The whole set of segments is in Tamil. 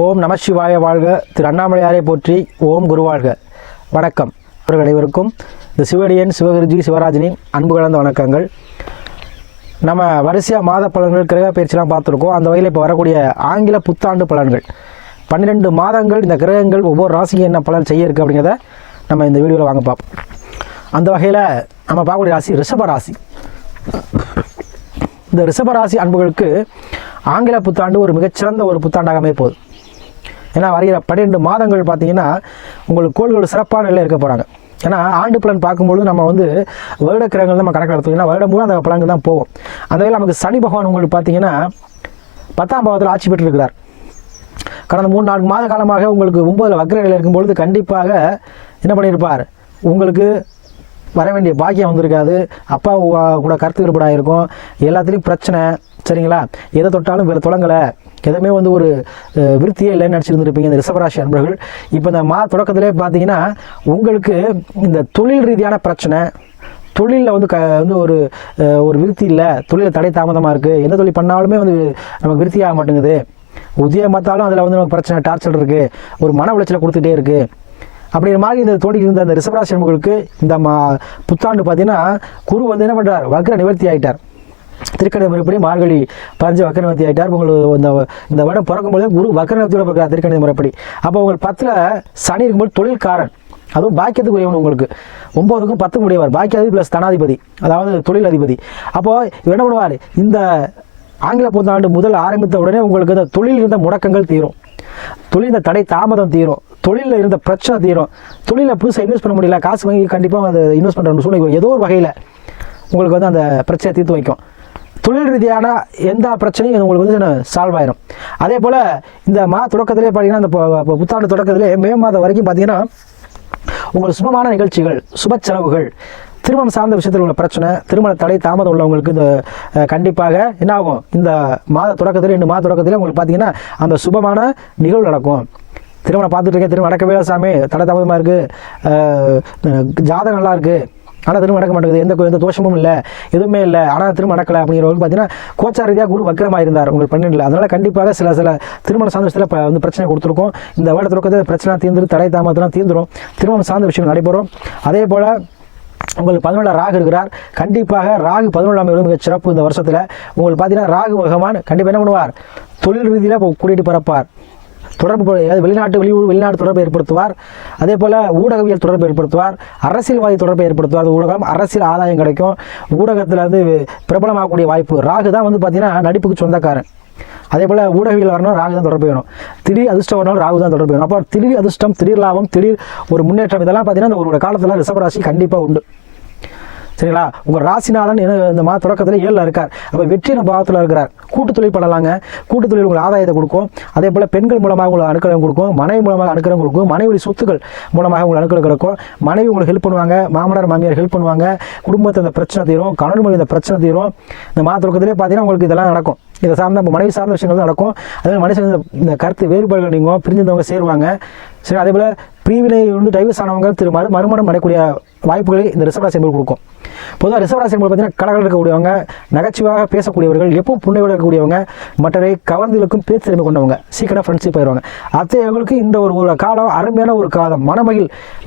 ஓம் நம சிவாய வாழ்க. திரு அண்ணாமலையாரை போற்றி. ஓம் குருவாழ்க. வணக்கம் அவர்கள் அனைவருக்கும் இந்த சிவடியன் சிவகுருஜி சிவராஜினி அன்பு கலந்த வணக்கங்கள். நம்ம வரிசையாக மாத பலன்கள் கிரக பயிற்சிலாம் பார்த்துருக்கோம். அந்த வகையில் இப்போ வரக்கூடிய ஆங்கில புத்தாண்டு பலன்கள் 12 மாதங்கள் இந்த கிரகங்கள் ஒவ்வொரு ராசிக்கு என்ன பலன் செய்ய இருக்குது அப்படிங்கிறத நம்ம இந்த வீடியோவில் வாங்க பார்ப்போம். அந்த வகையில் நம்ம பார்க்கக்கூடிய ராசி ரிஷபராசி. இந்த ரிஷபராசி அன்புகளுக்கு ஆங்கில புத்தாண்டு ஒரு மிகச்சிறந்த ஒரு புத்தாண்டாக அமைப்போகுது. ஏன்னா வருகிற 12 மாதங்கள் பார்த்தீங்கன்னா உங்களுக்கு கோள்கள் சிறப்பான நிலையில் இருக்க போகிறாங்க. ஏன்னா ஆண்டு பலன் பார்க்கும்பொழுது நம்ம வருட கிரகங்கள் நம்ம கணக்கில் எடுத்தோம். ஏன்னா வருடம் மூலம் அந்த பலன்கள் தான் போகும். அந்த வகையில் நமக்கு சனி பகவான் உங்களுக்கு பார்த்தீங்கன்னா 10ஆம் பாவத்தில் ஆட்சி பெற்றிருக்கிறார். கடந்த 3-4 மாத காலமாக உங்களுக்கு 9 வக்ர நிலையில் இருக்கும்பொழுது கண்டிப்பாக என்ன பண்ணியிருப்பார், உங்களுக்கு வர வேண்டிய பாக்கியம் வந்திருக்காது. அப்பா கூட கருத்து வேறுபாடாக இருக்கும். எல்லாத்துலேயும் பிரச்சனை. சரிங்களா? எதை தொட்டாலும் வேறு தொடங்கலை, எதுவுமே ஒரு விருத்தியே இல்லைன்னு நினச்சிருந்துருப்பீங்க இந்த ரிஷபராசி அன்பர்கள். இப்போ இந்த தொடக்கத்திலே பார்த்தீங்கன்னா உங்களுக்கு இந்த தொழில் ரீதியான பிரச்சனை, தொழிலில் ஒரு விருத்தி இல்லை, தொழிலில் தடை தாமதமாக இருக்குது. எந்த தொழில் பண்ணாலுமே நமக்கு விருத்தி ஆக மாட்டேங்குது. உத்தியோகம் பார்த்தாலும் அதில் நமக்கு பிரச்சனை, டார்ச்சர் இருக்குது, ஒரு மன உளைச்சலை கொடுத்துட்டே இருக்குது. அப்படிங்கிற மாதிரி இந்த தோடி இருந்த அந்த ரிஷபராசி அன்பர்களுக்கு இந்த புத்தாண்டு பார்த்தீங்கன்னா குரு என்ன பண்ணுறார், வக்ர நிவர்த்தி ஆகிட்டார். திருக்கணி முறைப்படி மார்கழி 15 வக்ர நிவர்த்தி ஆகிட்டார். உங்களுக்கு இந்த வருடம் பிறக்கும்போது குரு வக்ர நிவர்த்தியோட பிறக்கிறார் திருக்கணி முறைப்படி. அப்போ உங்களுக்கு 10ல் சனி இருக்கும்போது தொழில்காரன், அதுவும் பாக்கியத்துக்குரியவன். உங்களுக்கு 9க்கும் 10க்கும் உடையவர், பாக்கியாதிபதி ப்ளஸ் தனாதிபதி, அதாவது தொழில் அதிபதி. அப்போது இவர் என்ன பண்ணுவார், இந்த ஆங்கில புத்தாண்டு முதல் ஆரம்பித்த உடனே உங்களுக்கு இந்த தொழில் இருந்த முடக்கங்கள் தீரும், தொழில் இந்த தடை தாமதம் தீரும், தொழிலில் இருந்த பிரச்சனை தீரும். தொழிலில் புதுசாக இன்வெஸ்ட் பண்ண முடியல, காசு வாங்கி கண்டிப்பாக அந்த இன்வெஸ்ட் பண்ணுற சூழ்நிலை ஏதோ ஒரு வகையில் உங்களுக்கு அந்த பிரச்சனையை தீர்த்து வைக்கும். தொழில் ரீதியான எந்த பிரச்சனையும் உங்களுக்கு சால்வ் ஆயிரும். அதே போல் இந்த தொடக்கத்திலே பார்த்தீங்கன்னா இந்த புத்தாண்டு தொடக்கத்திலே மே மாதம் வரைக்கும் பார்த்தீங்கன்னா உங்களுக்கு சுபமான நிகழ்ச்சிகள், சுப செலவுகள், திருமணம் சார்ந்த விஷயத்தில் உள்ள பிரச்சனை, திருமண தடை தாமதம் உள்ளவங்களுக்கு இந்த கண்டிப்பாக என்ன ஆகும், இந்த தொடக்கத்தில் 2 மாத தொடக்கத்தில் உங்களுக்கு பார்த்தீங்கன்னா அந்த சுபமான நிகழ்வு நடக்கும். திருமணம் பார்த்துட்டு இருக்கேன், திருமணம் நடக்கவே சாமி, தடை தாமதமாக இருக்குது, ஜாதகம் நல்லா இருக்குது, ஆனால் திரும்ப நடக்க மாட்டேங்குது, எந்த தோஷமும் இல்லை, எதுவுமே இல்லை, ஆனால் திரும்ப நடக்கலை அப்படிங்கிறவங்க பார்த்தீங்கன்னா கோச்சார ரீதியாக குரு வக்கரமாக இருந்தார் உங்களுக்கு 12. அதனால் கண்டிப்பாக சில திருமண சார்ந்த விஷயத்தில் பிரச்சனை கொடுத்துருக்கோம். இந்த வருட தொடக்கத்தில் பிரச்சனை தீர்ந்துடும், தடை தாமதம் தீர்ந்துடும், திருமணம் சார்ந்த விஷயம் நடைபெறும். அதே போல் உங்களுக்கு 11 ராகு இருக்கிறார். கண்டிப்பாக ராகு 11ஆம் இடம் மிக சிறப்பு. இந்த வருஷத்தில் உங்களுக்கு பார்த்தீங்கன்னா ராகு பகவான் கண்டிப்பாக என்ன பண்ணுவார், தொழில் ரீதியில் கூட்டிகிட்டு பரப்பார், தொடர்பு, வெளிநாட்டு தொடர்பை ஏற்படுத்துவார். அதே போல் ஊடகவியல் தொடர்பு ஏற்படுத்துவார், அரசியல்வாதி தொடர்பை ஏற்படுத்துவார். ஊடகம் அரசியல் ஆதாயம் கிடைக்கும், ஊடகத்தில் பிரபலமாகக்கூடிய வாய்ப்பு. ராகு தான் பார்த்தீங்கன்னா நடிப்புக்கு சொந்தக்காரன். அதே போல் ஊடகவியல் வரணும், ராகு தான் தொடர்பு வேணும். திடீர் அதிர்ஷ்டம் வரணும், ராகு தான் தொடர்பு வேணும். அப்போ திடீர் அதிர்ஷ்டம், திடீர் லாபம், திடீர் ஒரு முன்னேற்றம், இதெல்லாம் பார்த்தீங்கன்னா ஒரு காலத்தில் ரிஷபராசி கண்டிப்பாக உண்டு. சரிங்களா? உங்கள் ராசிநாதன் இந்த மாத தொடக்கத்தில் 7ல் இருக்கார். அப்போ வெற்றின பாவத்தில் இருக்கிறார். கூட்டு தொழில் பண்ணலாங்க. கூட்டு தொழில் உங்களுக்கு ஆதாயத்தை கொடுக்கும். அதே போல் பெண்கள் மூலமாக உங்களுக்கு அனுக்கிரகம் கொடுக்கும், மனைவி மூலமாக அனுக்கிரகம் கொடுக்கும், மனைவி சொத்துக்கள் மூலமாக உங்களுக்கு அனுக்கிரகம் கிடைக்கும். மனைவி உங்களுக்கு ஹெல்ப் பண்ணுவாங்க, மாமனார் மாமியார் ஹெல்ப் பண்ணுவாங்க, குடும்பத்தில் இந்த பிரச்சனை தீரும், கணவன் மனைவி இந்த பிரச்சனை தீரும். இந்த மாத தொடக்கத்திலே பார்த்தீங்கன்னா உங்களுக்கு இதெல்லாம் நடக்கும். இதை சார்ந்த மனைவி சார்ந்த விஷயங்கள் தான் நடக்கும். அதே மனுஷன் இந்த கருத்து வேறுபாடுகள் நீங்கும், பிரிஞ்சிருந்தவங்க சேருவாங்க. சரி, அதே போல் பிரிவினை டைவர்ஸ் ஆனவங்க மறுமணம் அடையக்கூடிய வாய்ப்புகளை இந்த ரிஷபராசி என்பது கொடுக்கும். பொதுவாக ரிஷபராசி என்பது பார்த்தீங்கன்னா கடவுள் இருக்கக்கூடியவங்க, நகைச்சுவாக பேசக்கூடியவர்கள், எப்பவும் புண்ணையோடு இருக்கக்கூடியவங்க, மற்றவை கவர்ந்திருக்கும் பேச்சு திறமை கொண்டவங்க, சீக்கிரம் ஃப்ரெண்ட்ஷிப் ஆயிடுவாங்க. அத்தகையவர்களுக்கு இந்த ஒரு காலம் அருமையான ஒரு காலம்,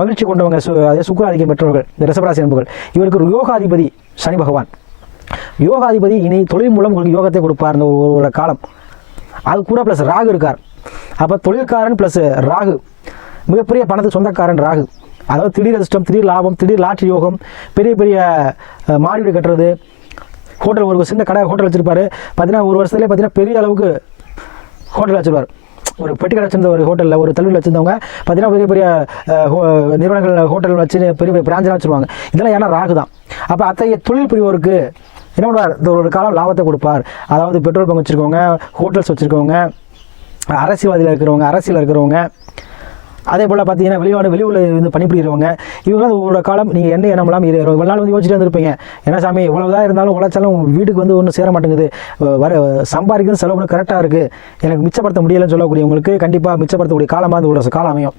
மகிழ்ச்சி கொண்டவங்க, அதே சுக்கிராதிக்கம் பெற்றவர்கள் இந்த ரிஷபராசி என்பவர்கள். இவருக்கு ஒரு யோகாதிபதி சனி பகவான். யோகாதிபதி இனி தொழில் மூலம் உங்களுக்கு யோகத்தை கொடுப்பார் இந்த ஒரு காலம். அது கூட ப்ளஸ் ராகு இருக்கார். அப்போ தொழில்காரன் ப்ளஸ் ராகு, மிகப்பெரிய பணத்துக்கு சொந்தக்காரன் ராகு. அதாவது திடீர் அதிர்ஷ்டம், திடீர் லாபம், திடீர் லாட்ரி யோகம், பெரிய பெரிய மாடி வீடு கட்டுறது, ஹோட்டல், ஒரு சின்ன கடை ஹோட்டல் வச்சுருப்பார். பார்த்தீங்கன்னா ஒரு வருஷத்துலேயே பார்த்தீங்கன்னா பெரிய அளவுக்கு ஹோட்டல் வச்சுருவார். ஒரு பெட்டி கடை வச்சிருந்த ஒரு ஹோட்டலில், ஒரு தள்ளுவில் வச்சுருந்தவங்க பார்த்தீங்கன்னா பெரிய பெரிய நிறுவனங்கள் ஹோட்டல் வச்சு பெரிய பெரிய பிராஞ்செலாம் வச்சுருவாங்க. இதெல்லாம் ஏன்னா ராகு தான். அப்போ அத்தகைய தொழில் புரிவோருக்கு என்ன பண்ணுவார், இந்த ஒரு காலம் லாபத்தை கொடுப்பார். அதாவது பெட்ரோல் பங்க் வச்சுருக்கவங்க, ஹோட்டல்ஸ் வச்சுருக்கவங்க, அரசியல்வாதியில் இருக்கிறவங்க, அதே போல் பார்த்தீங்கன்னா வெளியூரில் பணிபுரிகிறவங்க, இவங்க ஒரு காலம் நீங்கள் என்ன எண்ணமெல்லாம் இவ்வளோ நாள் யோசிச்சுட்டு வந்துருப்பீங்க. ஏன்னா சாமி இவ்வளோதான் இருந்தாலும் உழைச்சாலும் வீட்டுக்கு ஒன்றும் சேர மாட்டேங்குது, சம்பாதிக்கிறது செலவு கரெக்டாக இருக்குது, எனக்கு மிச்சப்படுத்த முடியலைன்னு சொல்லக்கூடியவங்களுக்கு கண்டிப்பாக மிச்சப்படுத்தக்கூடிய காலமாக ஒரு காலம் அமையும்.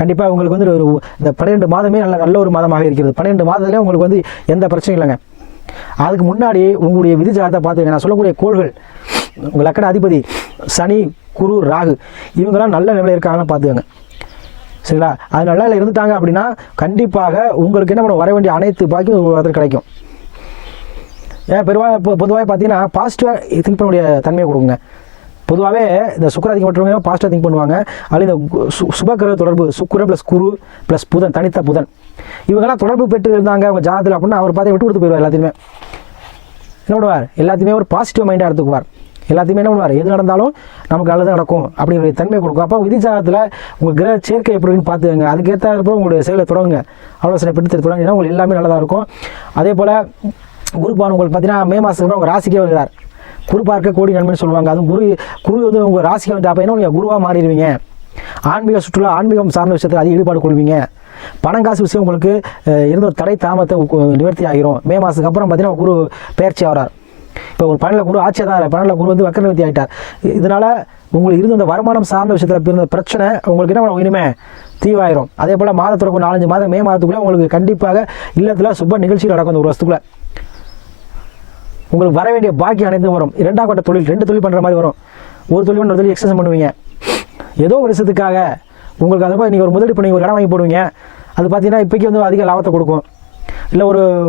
கண்டிப்பாக உங்களுக்கு இந்த 12 மாதமே நல்ல ஒரு மாதமாக இருக்கிறது. 12 மாதத்துலேயே உங்களுக்கு எந்த பிரச்சனையும் இல்லைங்க. அதுக்கு முன்னாடி உங்களுடைய விதி ஜாதகத்தை பார்த்து நான் சொல்லக்கூடிய கோள்கள் உங்கள் லக்கண அதிபதி சனி, குரு, ராகு இவங்கெல்லாம் நல்ல நிலையில் இருக்காங்கன்னு பார்த்துக்கோங்க. சரிங்களா? அது நல்லா இருந்துட்டாங்க அப்படின்னா கண்டிப்பாக உங்களுக்கு என்ன பண்ண வர வேண்டிய அனைத்து பாக்கியும் கிடைக்கும். ஏன் பொதுவாக பார்த்தீங்கன்னா பாசிட்டிவாக திங்க் பண்ணக்கூடிய தன்மையை கொடுக்குங்க. பொதுவாகவே இந்த சுக்கிராதிக்கம் மற்றவங்க பாசிட்டிவாக திங்க் பண்ணுவாங்க. அதில் இந்த சுபக்கிரக தொடர்பு சுக்கிரன் ப்ளஸ் குரு ப்ளஸ் புதன், தனித்த புதன் இவங்கெல்லாம் தொடர்பு பெற்று இருந்தாங்க அவங்க ஜாதகத்தில் அப்படின்னா அவர் பார்த்து விட்டு கொடுத்து போயிடுவார். எல்லாத்தையுமே என்ன பண்ணுவார், எல்லாத்தையுமே ஒரு பாசிட்டிவ் மைண்டாக எடுத்துக்குவார். எல்லாத்தையுமே என்ன பண்ணுவார், எது நடந்தாலும் நமக்கு நல்லது நடக்கும் அப்படிங்கிற தன்மை கொடுக்கும். அப்போ விதி ஜாதகத்தில் உங்கள் கிரக சேர்க்கை எப்படின்னு பார்த்துக்கங்க. அதுக்கேற்ற உங்களுடைய செயலை தொடங்குங்க, ஆலோசனை பெற்று தொடங்கினா உங்களுக்கு எல்லாமே நல்லதாக இருக்கும். அதே போல் குருபான் உங்களுக்கு பார்த்தீங்கன்னா மே மாதத்துக்கு அப்புறம் உங்கள் ராசிக்கே வருகிறார். குரு பார்க்க கோடி நன்மைன்னு சொல்லுவாங்க. அதுவும் குரு வந்து உங்கள் ராசிக்கு வந்து அப்போ என்ன நீங்கள் குருவாக மாறிடுவீங்க. ஆன்மீக சுற்றுலா, ஆன்மீகம் சார்ந்த விஷயத்தில் அதிக ஈடுபாடு கொள்வீங்க. பணம் காசு விஷயம் உங்களுக்கு இருந்த ஒரு தடை தாமத்தை நிவர்த்தி ஆகிரும். மே மாதத்துக்கு அப்புறம் பார்த்தீங்கன்னா குரு பயிற்சி ஆகிறார். இப்போ ஒரு 12 குரு ஆட்சியாக தான் 12 குரு வந்து வக்கர நிவர்த்தி ஆகிட்டார். இதனால் உங்களுக்கு இருந்த இந்த வருமானம் சார்ந்த விஷயத்தில் இருந்த பிரச்சனை உங்களுக்கு என்ன இனிமே தீவாயிரும். அதே போல் மாதத்துக்கு 4-5 மாதம் மே மாதத்துக்குள்ளே உங்களுக்கு கண்டிப்பாக இல்லத்தில் சுப நிகழ்ச்சிகள் நடக்கும். இந்த ஒரு வருஷத்துக்குள்ளே உங்களுக்கு வர வேண்டிய பாக்கி அனைத்தும் வரும். 2ஆம் கட்ட தொழில் 2 தொழில் பண்ணுற மாதிரி வரும். ஒரு தொழில் பண்ணுற தொழில் எக்ஸ்டென்ஷன் பண்ணுவீங்க. ஏதோ ஒரு விஷயத்துக்காக உங்களுக்கு அதை போய் நீங்கள் ஒரு முதலீடு பண்ணி ஒரு இடம் வாங்கி போடுவீங்க. அது பார்த்தீங்கன்னா இப்போக்கி வந்து அதிக லாபத்தை கொடுக்கும். இல்லை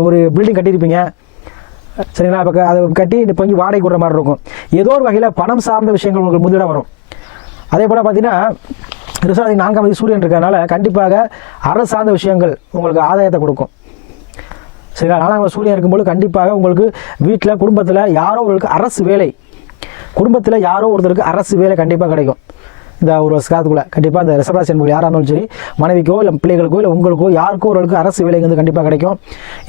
ஒரு பில்டிங் கட்டியிருப்பீங்க. சரிங்களா? இப்போ அதை கட்டி இப்போ இங்கே வாடகை கொடுற மாதிரி இருக்கும். ஏதோ ஒரு வகையில் பணம் சார்ந்த விஷயங்கள் உங்களுக்கு முதலீடாக வரும். அதே போல் பார்த்தீங்கன்னா ரிஷபராசி 4ஆம் தேதி சூரியன் இருக்கிறதுனால கண்டிப்பாக அரசு சார்ந்த விஷயங்கள் உங்களுக்கு ஆதாயத்தை கொடுக்கும். சரிங்களா? 4ஆம் சூரியன் இருக்கும்போது கண்டிப்பாக உங்களுக்கு வீட்டில் குடும்பத்தில் யாரோ ஒருவருக்கு அரசு வேலை, குடும்பத்தில் யாரோ ஒருத்தருக்கு அரசு வேலை கண்டிப்பாக கிடைக்கும். இந்த ஒரு காலத்துக்குள்ளே கண்டிப்பாக இந்த ரிஷபராசி என்பது யாராக இருந்தாலும் சரி, மனைவிக்கோ இல்லை பிள்ளைகளுக்கோ இல்லை உங்களுக்கோ யாருக்கோ ஒருவருக்கு அரசு வேலை வந்து கண்டிப்பாக கிடைக்கும்.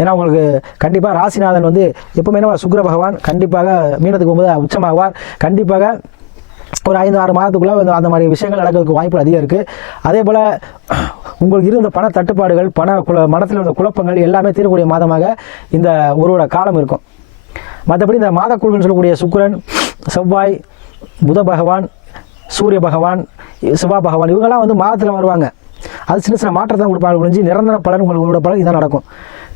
ஏன்னா உங்களுக்கு கண்டிப்பாக ராசிநாதன் வந்து எப்பவுமே என்ன சுக்கிர பகவான் கண்டிப்பாக மீனத்துக்கு போகும்போது உச்சமாகுவார். கண்டிப்பாக ஒரு 5-6 மாதத்துக்குள்ளே அந்த மாதிரி விஷயங்கள் நடக்கிறதுக்கு வாய்ப்பு அதிகம் இருக்குது. அதே போல் உங்களுக்கு இருந்த பண தட்டுப்பாடுகள், மனத்தில் இருந்த குழப்பங்கள் எல்லாமே தீரக்கூடிய மாதமாக இந்த ஒருவோட காலம் இருக்கும். மற்றபடி இந்த மாதக்குழுன்னு சொல்லக்கூடிய சுக்கிரன், செவ்வாய், புத பகவான், சூரிய பகவான், செவ்வாய் பகவான் இவங்கெல்லாம் வந்து மாதத்தில் வருவாங்க. அது சின்ன சின்ன மாற்றத்தை கொடுப்பாங்க. முடிஞ்சு நிரந்தர பலன் உங்களோட பலன் இதான் நடக்கும்.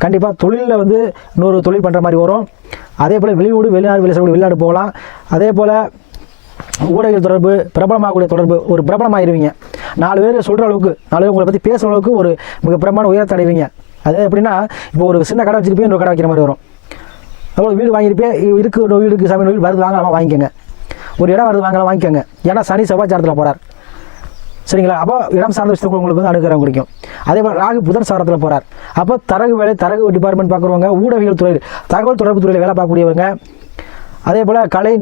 கண்டிப்பாக தொழிலில் வந்து இன்னொரு தொழில் பண்ணுற மாதிரி வரும். அதே போல் வெளிநாடு போகலாம். அதே போல் ஊடக தொடர்பு, பிரபலமாகக்கூடிய தொடர்பு, ஒரு பிரபலமாகிடுவீங்க. 4 பேர் சொல்கிற அளவுக்கு, 4 பேர் உங்களை பற்றி பேசுகிற அளவுக்கு ஒரு மிக பிரமாண உயரத்தை அடைவீங்க. அது எப்படின்னா இப்போ ஒரு சின்ன கடை வச்சுருப்பேன், இன்னொரு கடை வைக்கிற மாதிரி வரும். அவ்வளோ வீடு வாங்கியிருப்பேன், வீடுக்கு சாமி வீடு வருது வாங்கலாமா வாங்கிக்கோங்க. ஒரு இடம் வருது வாங்கலாம் வாங்கிக்கோங்க. ஏன்னா சனி செவ்வாய் சாரத்தில் போகிறார். சரிங்களா? அப்போ இடம் சார்ந்த விஷயத்துக்கு உங்களுக்கு வந்து அனுகிரகம் கிடைக்கும். அதே போல் ராகு புதன் சாரத்தில் போகிறார். அப்போ தரகு டிபார்ட்மெண்ட் பார்க்குறவங்க, ஊடகவியல் துறையில், தகவல் தொடர்பு துறையில் வேலை பார்க்கக்கூடியவங்க, அதே போல் கலை,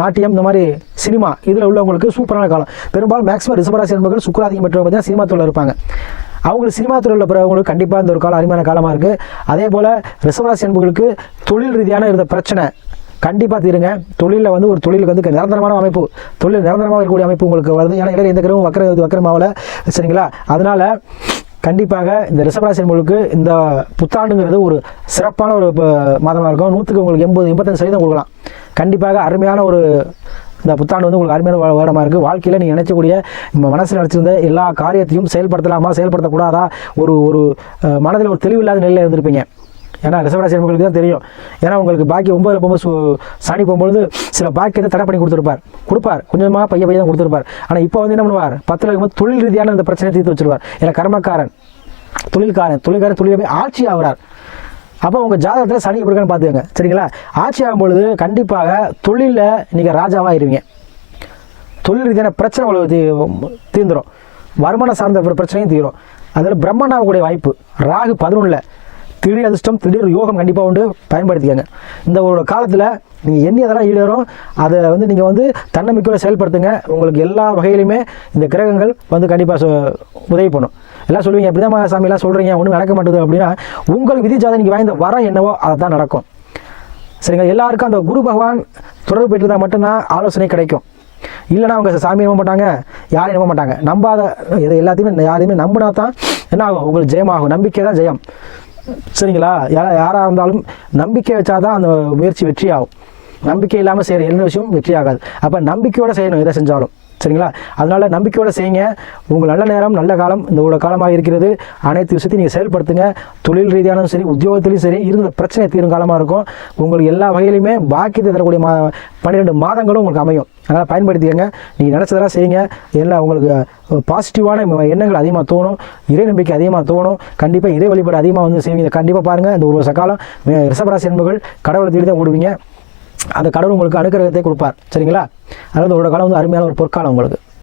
நாட்டியம், இந்த மாதிரி சினிமா இதில் உள்ளவங்களுக்கு சூப்பரான காலம். பெரும்பாலும் மேக்ஸிமம் ரிஷபராசி என்பவர்கள் சுக்கிராதிக்கம் பெற்றவங்க பார்த்தீங்கன்னா சினிமா துறையில் இருப்பாங்க. அவங்களுக்கு சினிமா துறையில் பிறவங்களுக்கு கண்டிப்பாக இந்த ஒரு காலம் அருமையான காலமாக இருக்குது. அதே போல் ரிஷபராசி என்பவர்களுக்கு தொழில் ரீதியான இருந்த பிரச்சனை கண்டிப்பாக தீருங்க. தொழிலில் வந்து ஒரு தொழிலுக்கு வந்து நிரந்தரமான அமைப்பு, தொழில் நிரந்தரமாக இருக்கக்கூடிய அமைப்பு உங்களுக்கு வருது. ஏன்னா இடையில எந்த கிரகம் வக்கரமாவில். சரிங்களா? அதனால் கண்டிப்பாக இந்த ரிஷபராசி என்பவர்களுக்கு இந்த புத்தாண்டுங்கிறது ஒரு சிறப்பான ஒரு மாதமாக இருக்கும். 100க்கு உங்களுக்கு 80-85% கொடுக்கலாம். கண்டிப்பாக அருமையான ஒரு இந்த புத்தாண்டு வந்து உங்களுக்கு அருமையான வருடமாக இருக்குது. வாழ்க்கையில் நீங்கள் நினைச்சக்கூடிய மனசில் நினச்சிருந்த எல்லா காரியத்தையும் செயல்படுத்தலாமா செயல்படுத்தக்கூடாதா ஒரு மனதில் ஒரு தெளிவில்லாத நிலையில் இருந்திருப்பீங்க. ஏன்னா ரிஷபராசி என்பவர்களுக்கு தான் தெரியும். ஏன்னா உங்களுக்கு பாக்கி 9ல் போகும்போது சனி போகும்பொழுது சில பாக்கியத்தை தடை பண்ணி கொடுப்பார் கொஞ்சமாக பையன் தான் கொடுத்துருப்பார். ஆனால் இப்போ வந்து என்ன பண்ணுவார், 10ல் இருக்கும்போது தொழில் ரீதியான இந்த பிரச்சனையை தீர்த்து வச்சிருவார். ஏன்னா கர்மக்காரன், தொழிலே ஆட்சி ஆகிறார். அப்போ உங்கள் ஜாதகத்தில் சனி எப்படி இருக்கான்னு பார்த்துக்கங்க. சரிங்களா? ஆட்சி ஆகும் பொழுது கண்டிப்பாக தொழிலில் நீங்கள் ராஜாவாக இருவீங்க. தொழில் ரீதியான பிரச்சனை உங்களுக்கு தீர்ந்துடும். வருமானம் சார்ந்த பிரச்சனையும் தீரும். அதில் பிரம்மனாகக்கூடிய வாய்ப்பு. ராகு 11ல் திடீர் அதிர்ஷ்டம், திடீர் யோகம் கண்டிப்பாக உண்டு. பயன்படுத்திக்கங்க. இந்த ஒரு காலத்தில் நீங்கள் எண்ணி அதெல்லாம் ஈடேறும். அதை வந்து நீங்கள் வந்து தன்னம்பிக்கையோடு செயல்படுத்துங்க. உங்களுக்கு எல்லா வகையிலுமே இந்த கிரகங்கள் வந்து கண்டிப்பாக உதவி பண்ணும். எல்லாம் சொல்லுவீங்க, எப்படிதான் சாமியெல்லாம் சொல்கிறீங்க, ஒன்றும் நடக்க மாட்டேது அப்படின்னா உங்கள் விதி ஜாதகம் நீங்கள் வாய்ந்த வர என்னவோ அதை தான் நடக்கும். சரிங்க? எல்லாருக்கும் அந்த குரு பகவான் தொடர்பு பெற்றுதான் மட்டும்தான் ஆலோசனை கிடைக்கும். இல்லைனா அவங்க சாமி நம்ப மாட்டாங்க, யாரையும் நம்ப மாட்டாங்க. நம்பாத எல்லாத்தையுமே யாரையுமே நம்பினா தான் என்ன ஆகும், உங்களுக்கு ஜெயமாகும். நம்பிக்கை தான் ஜெயம். சரிங்களா? யாராக இருந்தாலும் நம்பிக்கை வச்சாதான் அந்த முயற்சி வெற்றி ஆகும். நம்பிக்கை இல்லாமல் செய்கிற எந்த விஷயமும் வெற்றி ஆகாது. அப்போ நம்பிக்கையோடு செய்யணும் எதை செஞ்சாலும். சரிங்களா? அதனால் நம்பிக்கையோடு செய்யுங்க. உங்கள் நல்ல நேரம் நல்ல காலம் இந்த ஒரு காலமாக இருக்கிறது. அனைத்து விஷயத்தையும் நீங்கள் செயல்படுத்துங்க. தொழில் ரீதியானதும் சரி, உத்தியோகத்திலையும் சரி, இருந்த பிரச்சனை தீரும் காலமாக இருக்கும். உங்களுக்கு எல்லா வகையிலுமே பாக்கியத்தை தரக்கூடிய 12 மாதங்களும் உங்களுக்கு அமையும். அதனால் பயன்படுத்திக்கங்க. நீங்கள் நினச்சதெல்லாம் செய்யுங்க. எல்லாம் உங்களுக்கு பாசிட்டிவான எண்ணங்கள் அதிகமாக தோணும், இறை நம்பிக்கை அதிகமாக தோணும். கண்டிப்பாக இறை வழிபாடு அதிகமாக வந்து செய்வீங்க. கண்டிப்பாக பாருங்கள், இந்த ஒரு வருஷ காலம் ரிஷபராசி என்பவர்கள் கடவுளை தேடி தான் ஓடுவீங்க. அந்த கடவுள் உங்களுக்கு அனுக்கிரகத்தை கொடுப்பார். சரிங்களா? அதாவது ஒரு காலம் வந்து அருமையான ஒரு பொற்காலம் உங்களுக்கு.